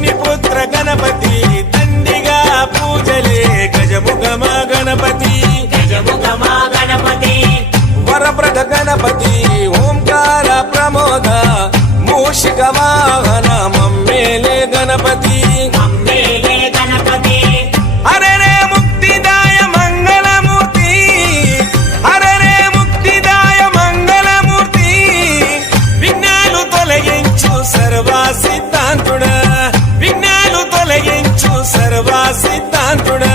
శివుని పుత్ర గణపతి తండ్రిగా పూజలే గజముఖమ గణపతి గజముఖమా గణపతి వరప్రద గణపతి ఓంకార ప్రమోద మూషిక వాహన మమ్మేలే గణపతి మమ్మేలే గణపతి హరరే ముక్తిదాయ మంగళమూర్తి హరరే ముక్తిదాయ మంగళమూర్తి విఘ్నాలు తొలగించు సర్వ సిద్ధాంతుడా విఘ్నాలు తొలగించు సర్వ సిద్ధాంతుడా